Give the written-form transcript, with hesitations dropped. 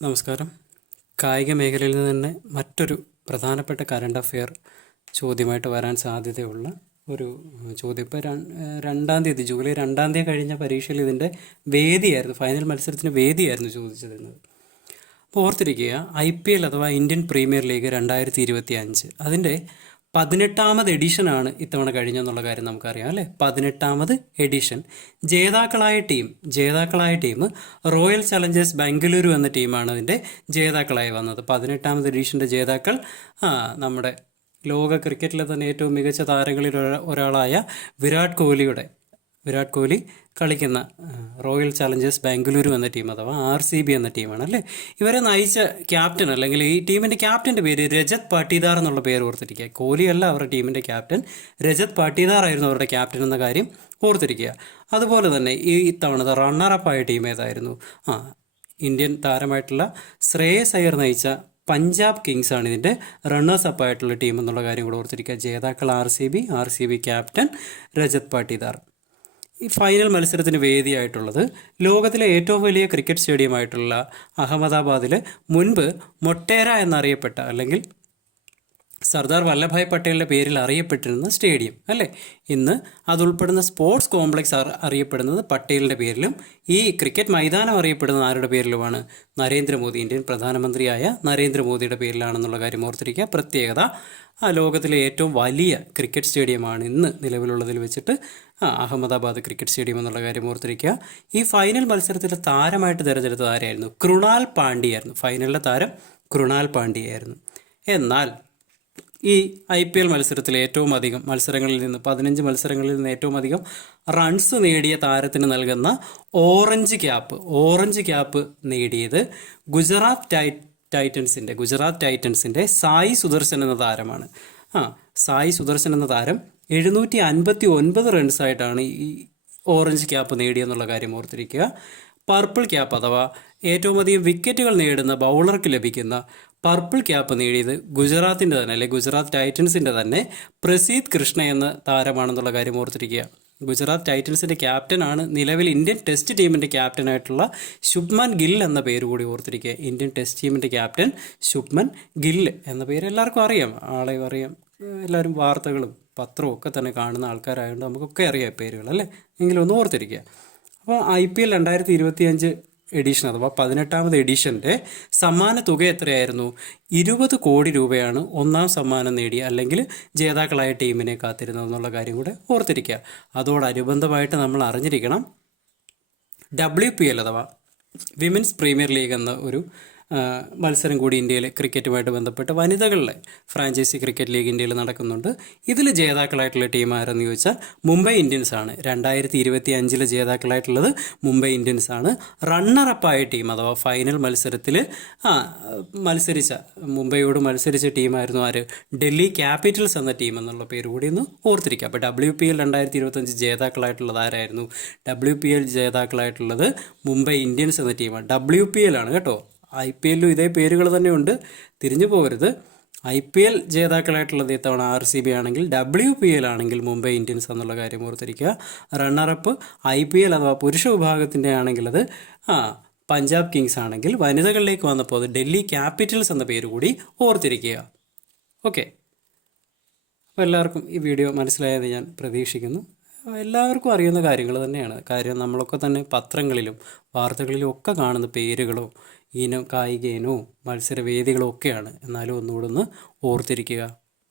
നമസ്കാരം. കായിക മേഖലയിൽ നിന്ന് തന്നെ മറ്റൊരു പ്രധാനപ്പെട്ട കറണ്ട് അഫെയർ ചോദ്യമായിട്ട് വരാൻ സാധ്യതയുള്ള ഒരു ചോദ്യം. ഇപ്പോൾ രണ്ടാം തീയതി ജൂലൈ 2 തീയതി കഴിഞ്ഞ പരീക്ഷയിൽ ഇതിൻ്റെ വേദിയായിരുന്നു, ഫൈനൽ മത്സരത്തിന് വേദിയായിരുന്നു ചോദിച്ചിരുന്നത്. അപ്പോൾ ഓർത്തിരിക്കുക, IPL അഥവാ ഇന്ത്യൻ പ്രീമിയർ ലീഗ് 2025 അതിൻ്റെ 18ാമത് എഡിഷനാണ് ഇത്തവണ കഴിഞ്ഞെന്നുള്ള കാര്യം നമുക്കറിയാം അല്ലേ. 18ാമത് എഡിഷൻ. ജേതാക്കളായ ടീം റോയൽ ചലഞ്ചേഴ്സ് ബാംഗ്ലൂരു എന്ന ടീമാണ് അതിൻ്റെ ജേതാക്കളായി വന്നത്. 18ാമത് എഡിഷൻ്റെ ജേതാക്കൾ നമ്മുടെ ലോക ക്രിക്കറ്റിലെ തന്നെ ഏറ്റവും മികച്ച താരങ്ങളിൽ ഒരാളായ വിരാട് കോഹ്ലി കളിക്കുന്ന റോയൽ ചലഞ്ചേഴ്സ് ബാംഗ്ലൂരു എന്ന ടീം അഥവാ RCB എന്ന ടീമാണ് അല്ലേ. ഇവരെ നയിച്ച ക്യാപ്റ്റൻ അല്ലെങ്കിൽ ഈ ടീമിൻ്റെ ക്യാപ്റ്റൻ്റെ പേര് രജത് പാട്ടീദാർ എന്നുള്ള പേര് ഓർത്തിരിക്കുക. കോഹ്ലിയല്ല അവരുടെ ടീമിൻ്റെ ക്യാപ്റ്റൻ, രജത് പാട്ടീദാർ ആയിരുന്നു അവരുടെ ക്യാപ്റ്റൻ എന്ന കാര്യം ഓർത്തിരിക്കുക. അതുപോലെ തന്നെ ഈ ഇത്തവണത്തെ റണ്ണറപ്പായ ടീം ഏതായിരുന്നു? ഇന്ത്യൻ താരമായിട്ടുള്ള ശ്രേയസ് അയ്യർ നയിച്ച പഞ്ചാബ് കിങ്സ് ആണ് ഇതിൻ്റെ റണ്ണേഴ്സ് അപ്പ് ആയിട്ടുള്ള ടീം എന്നുള്ള കാര്യം കൂടെ ഓർത്തിരിക്കുക. ജേതാക്കൾ RCB ക്യാപ്റ്റൻ രജത് പാട്ടീദാർ. ഈ ഫൈനൽ മത്സരത്തിന് വേദിയായിട്ടുള്ളത് ലോകത്തിലെ ഏറ്റവും വലിയ ക്രിക്കറ്റ് സ്റ്റേഡിയമായിട്ടുള്ള അഹമ്മദാബാദിൽ മുൻപ് മൊട്ടേര എന്നറിയപ്പെട്ട അല്ലെങ്കിൽ സർദാർ വല്ലഭായ് പട്ടേലിൻ്റെ പേരിൽ അറിയപ്പെട്ടിരുന്ന സ്റ്റേഡിയം അല്ലേ. ഇന്ന് അതുൾപ്പെടുന്ന സ്പോർട്സ് കോംപ്ലക്സ് അറിയപ്പെടുന്നത് പട്ടേലിൻ്റെ പേരിലും ഈ ക്രിക്കറ്റ് മൈതാനം അറിയപ്പെടുന്നത് ആരുടെ പേരിലുമാണ്? നരേന്ദ്രമോദി, ഇന്ത്യൻ പ്രധാനമന്ത്രിയായ നരേന്ദ്രമോദിയുടെ പേരിലാണെന്നുള്ള കാര്യം ഓർത്തിരിക്കുക. പ്രത്യേകത, ലോകത്തിലെ ഏറ്റവും വലിയ ക്രിക്കറ്റ് സ്റ്റേഡിയമാണ് ഇന്ന് നിലവിലുള്ളതിൽ വെച്ചിട്ട് അഹമ്മദാബാദ് ക്രിക്കറ്റ് സ്റ്റേഡിയം എന്നുള്ള കാര്യം ഓർത്തിരിക്കുക. ഈ ഫൈനൽ മത്സരത്തിൽ താരമായിട്ട് തിരഞ്ഞെടുത്തത് ആരായിരുന്നു? കൃണാൽ പാണ്ഡ്യയായിരുന്നു. ഫൈനലിലെ താരം കൃണാൽ പാണ്ഡ്യയായിരുന്നു. എന്നാൽ ഈ IPL മത്സരത്തിൽ ഏറ്റവും അധികം മത്സരങ്ങളിൽ നിന്ന് 15 മത്സരങ്ങളിൽ നിന്ന് ഏറ്റവും അധികം റൺസ് നേടിയ താരത്തിന് നൽകുന്ന ഓറഞ്ച് ക്യാപ്പ് നേടിയത് ഗുജറാത്ത് ടൈറ്റൻസിൻ്റെ സായി സുദർശൻ എന്ന താരമാണ്. സായി സുദർശൻ എന്ന താരം 759 റൺസായിട്ടാണ് ഈ ഓറഞ്ച് ക്യാപ്പ് നേടിയെന്നുള്ള കാര്യം ഓർത്തിരിക്കുക. പർപ്പിൾ ക്യാപ്പ് അഥവാ ഏറ്റവും അധികം വിക്കറ്റുകൾ നേടുന്ന ബൗളർക്ക് ലഭിക്കുന്ന പർപ്പിൾ ക്യാപ്പ് നേടിയത് ഗുജറാത്തിൻ്റെ തന്നെ അല്ലെങ്കിൽ ഗുജറാത്ത് ടൈറ്റൻസിൻ്റെ തന്നെ പ്രസീദ് കൃഷ്ണ എന്ന താരമാണെന്നുള്ള കാര്യം ഓർത്തിരിക്കുക. ഗുജറാത്ത് ടൈറ്റൻസിൻ്റെ ക്യാപ്റ്റനാണ് നിലവിൽ ഇന്ത്യൻ ടെസ്റ്റ് ടീമിൻ്റെ ക്യാപ്റ്റനായിട്ടുള്ള ശുഭ്മൻ ഗിൽ എന്ന പേര് കൂടി ഓർത്തിരിക്കുക. ഇന്ത്യൻ ടെസ്റ്റ് ടീമിൻ്റെ ക്യാപ്റ്റൻ ശുഭ്മൻ ഗിൽ എന്ന പേര് എല്ലാവർക്കും അറിയാം, ആളെയും അറിയാം. എല്ലാവരും വാർത്തകളും പത്രവും ഒക്കെ തന്നെ കാണുന്ന ആൾക്കാരായതുകൊണ്ട് നമുക്കൊക്കെ അറിയാം പേരുകൾ അല്ലേ. എങ്കിലും ഒന്ന് ഓർത്തിരിക്കുക. അപ്പോൾ IPL 2025 എഡിഷൻ അഥവാ 18ാമത് എഡിഷൻ്റെ സമ്മാന തുക എത്രയായിരുന്നു? 20 കോടി രൂപയാണ് ഒന്നാം സമ്മാനം നേടിയ അല്ലെങ്കിൽ ജേതാക്കളായ ടീമിനെ കാത്തിരുന്നതെന്നുള്ള കാര്യം കൂടെ ഓർത്തിരിക്കുക. അതോടനുബന്ധമായിട്ട് നമ്മൾ അറിഞ്ഞിരിക്കണം, WPL അഥവാ വിമൻസ് പ്രീമിയർ ലീഗ് എന്ന ഒരു മത്സരം കൂടി ഇന്ത്യയിൽ ക്രിക്കറ്റുമായിട്ട് ബന്ധപ്പെട്ട് വനിതകളുടെ ഫ്രാഞ്ചൈസി ക്രിക്കറ്റ് ലീഗ് ഇന്ത്യയിൽ നടക്കുന്നുണ്ട്. ഇതിൽ ജേതാക്കളായിട്ടുള്ള ടീം ആരെന്ന് ചോദിച്ചാൽ മുംബൈ ഇന്ത്യൻസ് ആണ്. 2025 ജേതാക്കളായിട്ടുള്ളത് മുംബൈ ഇന്ത്യൻസ് ആണ്. റണ്ണറപ്പായ ടീം അഥവാ ഫൈനൽ മത്സരത്തിൽ മുംബൈയോട് മത്സരിച്ച ടീമായിരുന്നു ആര്? ഡൽഹി ക്യാപിറ്റൽസ് എന്ന ടീം എന്നുള്ള പേര് കൂടി ഒന്ന് ഓർത്തിരിക്കുക. അപ്പോൾ WPL 2025 ജേതാക്കളായിട്ടുള്ളത് ആരായിരുന്നു? WPL ജേതാക്കളായിട്ടുള്ളത് മുംബൈ ഇന്ത്യൻസ് എന്ന ടീമാണ്. WPL ആണ് കേട്ടോ. IPLലും ഇതേ പേരുകൾ തന്നെയുണ്ട്, തിരിഞ്ഞു പോകരുത്. IPL ജേതാക്കളായിട്ടുള്ളത് ഇത്തവണ RCB ആണെങ്കിൽ WPL ആണെങ്കിൽ മുംബൈ ഇന്ത്യൻസ് എന്നുള്ള കാര്യം ഓർത്തിരിക്കുക. റണ്ണറപ്പ് IPL അഥവാ പുരുഷ വിഭാഗത്തിൻ്റെ ആണെങ്കിൽ അത് പഞ്ചാബ് കിങ്സ് ആണെങ്കിൽ വനിതകളിലേക്ക് വന്നപ്പോൾ അത് ഡൽഹി ക്യാപിറ്റൽസ് എന്ന പേര് കൂടി ഓർത്തിരിക്കുക. ഓക്കെ, അപ്പോൾ എല്ലാവർക്കും ഈ വീഡിയോ മനസ്സിലായെന്ന് ഞാൻ പ്രതീക്ഷിക്കുന്നു. എല്ലാവർക്കും അറിയുന്ന കാര്യങ്ങൾ തന്നെയാണ്. കാര്യം നമ്മളൊക്കെ തന്നെ പത്രങ്ങളിലും വാർത്തകളിലും ഒക്കെ കാണുന്ന പേരുകളോ കായിക ഇനവും മത്സരവേദികളും ഒക്കെയാണ്. എന്നാലും ഒന്നുകൂടെ ഒന്ന് ഓർത്തിരിക്കുക.